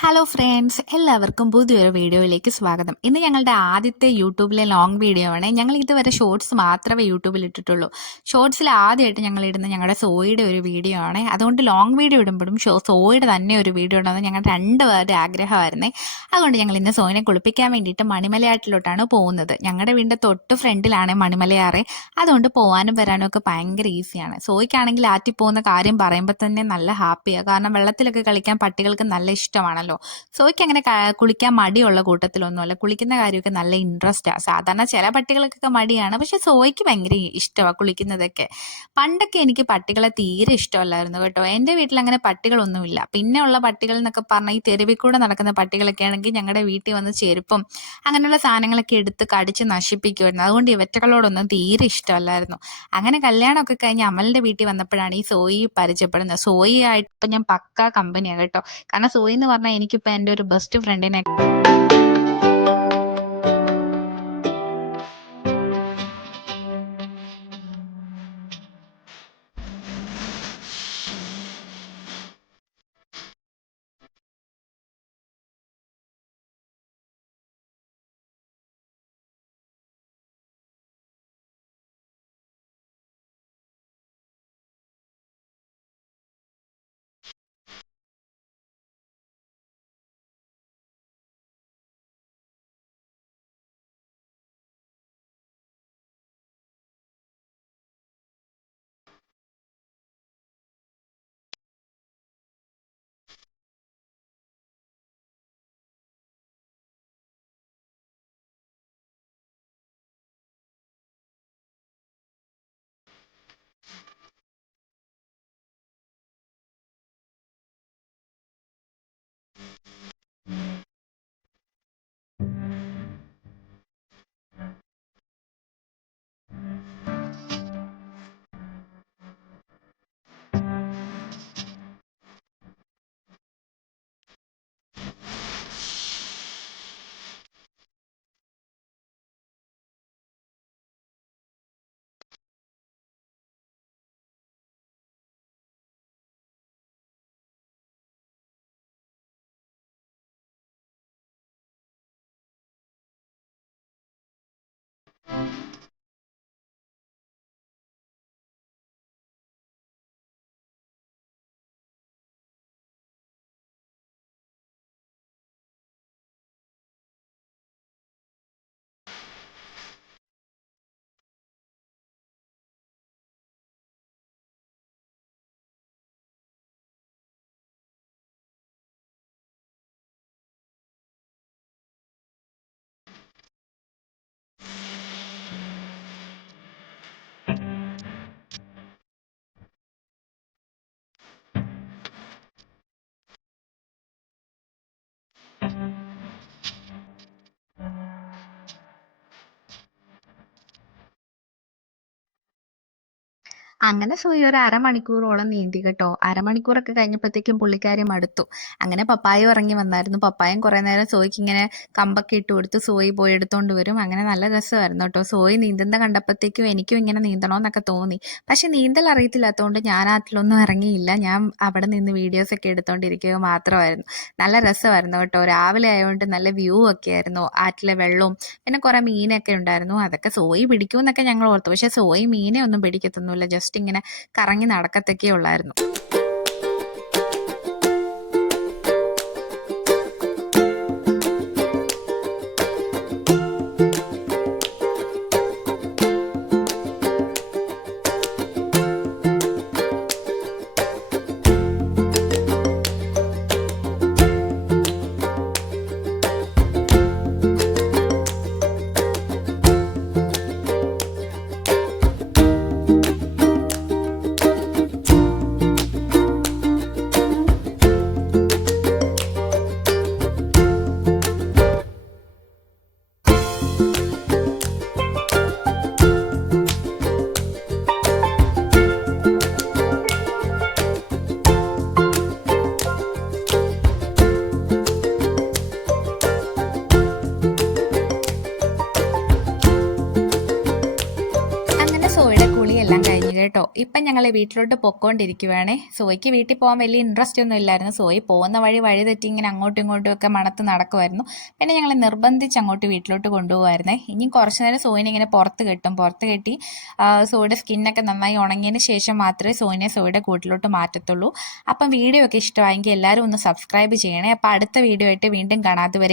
Hello friends, എല്ലാവർക്കും പുതിയൊരു വീഡിയോയിലേക്ക് സ്വാഗതം. ഇന്ന് ഞങ്ങളുടെ ആദ്യത്തെ യൂട്യൂബിലെ ലോങ് വീഡിയോ ആണ്. ഞങ്ങൾ ഇതുവരെ ഷോർട്സ് മാത്രമേ യൂട്യൂബിൽ ഇട്ടിട്ടുള്ളൂ. ഷോർട്സിൽ ആദ്യമായിട്ട് ഞങ്ങൾ ഇടുന്ന ഞങ്ങളുടെ സോയുടെ ഒരു വീഡിയോ ആണ്. അതുകൊണ്ട് ലോങ് വീഡിയോ ഇടുമ്പോഴും സോയുടെ തന്നെ ഒരു വീഡിയോ ഉണ്ടെന്ന് ഞങ്ങളുടെ രണ്ടുപേരുടെ ആഗ്രഹമായിരുന്നേ. അതുകൊണ്ട് ഞങ്ങൾ ഇന്ന് സോയിനെ കുളിപ്പിക്കാൻ വേണ്ടിയിട്ട് മണിമലയാറ്റിലോട്ടാണ് പോകുന്നത്. ഞങ്ങളുടെ വീടിൻ്റെ തൊട്ട് ഫ്രണ്ടിലാണ് മണിമലയാറ്. അതുകൊണ്ട് പോകാനും വരാനും ഒക്കെ ഭയങ്കര ഈസിയാണ്. സോയ്ക്കാണെങ്കിൽ ആറ്റിൽ പോകുന്ന കാര്യം പറയുമ്പോൾ തന്നെ നല്ല ഹാപ്പിയാണ്. കാരണം വെള്ളത്തിലൊക്കെ കളിക്കാൻ പട്ടികൾക്ക് നല്ല ഇഷ്ടമാണല്ലോ. സോയ്ക്ക് അങ്ങനെ കുളിക്കാൻ മടിയുള്ള കൂട്ടത്തിലൊന്നുമല്ല. കുളിക്കുന്ന കാര്യമൊക്കെ നല്ല ഇൻട്രസ്റ്റാണ്. സാധാരണ ചില പട്ടികൾക്കൊക്കെ മടിയാണ്, പക്ഷെ സോയ്ക്ക് ഭയങ്കര ഇഷ്ടമാണ് കുളിക്കുന്നതൊക്കെ. പണ്ടൊക്കെ എനിക്ക് പട്ടികളെ തീരെ ഇഷ്ടമല്ലായിരുന്നു കേട്ടോ. എൻ്റെ വീട്ടിൽ അങ്ങനെ പട്ടികളൊന്നുമില്ല. പിന്നെ ഉള്ള പട്ടികൾ എന്നൊക്കെ പറഞ്ഞാൽ ഈ തെരുവിൽ കൂടെ നടക്കുന്ന പട്ടികളൊക്കെ ആണെങ്കിൽ ഞങ്ങളുടെ വീട്ടിൽ വന്ന് ചെരുപ്പും അങ്ങനെയുള്ള സാധനങ്ങളൊക്കെ എടുത്ത് കടിച്ച് നശിപ്പിക്കുമായിരുന്നു. അതുകൊണ്ട് ഇവറ്റകളോടൊന്നും തീരെ ഇഷ്ടമല്ലായിരുന്നു. അങ്ങനെ കല്യാണമൊക്കെ കഴിഞ്ഞ് അമലിൻ്റെ വീട്ടിൽ വന്നപ്പോഴാണ് ഈ സോയി പരിചയപ്പെടുന്നത്. സോയി ആയിട്ട് ഇപ്പം ഞാൻ പക്കാ കമ്പനിയാണ് കേട്ടോ. കാരണം സോയി എന്ന് പറഞ്ഞാൽ എനിക്കിപ്പോൾ എൻ്റെ ഒരു ബെസ്റ്റ് ഫ്രണ്ടിനെ അങ്ങനെ സോയി ഒരു അരമണിക്കൂറോളം നീന്തി കേട്ടോ. അരമണിക്കൂറൊക്കെ കഴിഞ്ഞപ്പോഴത്തേക്കും പുള്ളിക്കാരി മടുത്തു. അങ്ങനെ പപ്പായും ഇറങ്ങി വന്നായിരുന്നു. പപ്പായും കുറേ നേരം സോയിക്ക് ഇങ്ങനെ കമ്പൊക്കെ ഇട്ട് കൊടുത്ത് സോയി പോയി എടുത്തോണ്ട് വരും. അങ്ങനെ നല്ല രസമായിരുന്നു കേട്ടോ. സോയി നീന്തുന്ന കണ്ടപ്പോഴത്തേക്കും എനിക്കും ഇങ്ങനെ നീന്തണമെന്നൊക്കെ തോന്നി. പക്ഷെ നീന്തൽ അറിയത്തില്ലാത്തതുകൊണ്ട് ഞാൻ ആറ്റിലൊന്നും ഇറങ്ങിയില്ല. ഞാൻ അവിടെ നിന്ന് വീഡിയോസൊക്കെ എടുത്തോണ്ടിരിക്കുക മാത്രമായിരുന്നു. നല്ല രസമായിരുന്നു കേട്ടോ. രാവിലെ ആയതുകൊണ്ട് നല്ല വ്യൂ ഒക്കെ ആയിരുന്നു. ആറ്റിലെ വെള്ളവും പിന്നെ കുറേ മീനൊക്കെ ഉണ്ടായിരുന്നു. അതൊക്കെ സോയി പിടിക്കുമെന്നൊക്കെ ഞങ്ങൾ ഓർത്തു. പക്ഷെ സോയി മീനെ ഒന്നും പിടിക്കത്തൊന്നുമില്ല. ജസ്റ്റ് ഇങ്ങനെ കറങ്ങി നടക്കത്തൊക്കെ ഉള്ളായിരുന്നു. ഇപ്പം ഞങ്ങൾ വീട്ടിലോട്ട് പൊക്കോണ്ടിരിക്കുവാണേ. സോയ്ക്ക് വീട്ടിൽ പോകാൻ വലിയ ഇൻട്രസ്റ്റ് ഒന്നും ഇല്ലായിരുന്നു. സോയി പോകുന്ന വഴി തെറ്റി ഇങ്ങനെ അങ്ങോട്ടും ഇങ്ങോട്ടും ഒക്കെ മണത്ത് നടക്കുമായിരുന്നു. പിന്നെ ഞങ്ങൾ നിർബന്ധിച്ച് അങ്ങോട്ട് വീട്ടിലോട്ട് കൊണ്ടുപോകുമായിരുന്നേ. ഇനി കുറച്ച് നേരം സോയിനെ ഇങ്ങനെ പുറത്ത് കെട്ടി സോയുടെ സ്കിന്നൊക്കെ നന്നായി ഉണങ്ങിയതിന് ശേഷം മാത്രമേ സോയുടെ കൂട്ടിലോട്ട് മാറ്റത്തുള്ളൂ. അപ്പം വീഡിയോ ഒക്കെ ഇഷ്ടമായെങ്കിൽ എല്ലാവരും ഒന്ന് സബ്സ്ക്രൈബ് ചെയ്യണേ. അപ്പോൾ അടുത്ത വീഡിയോ ആയിട്ട് വീണ്ടും കാണാം. അതുവരെ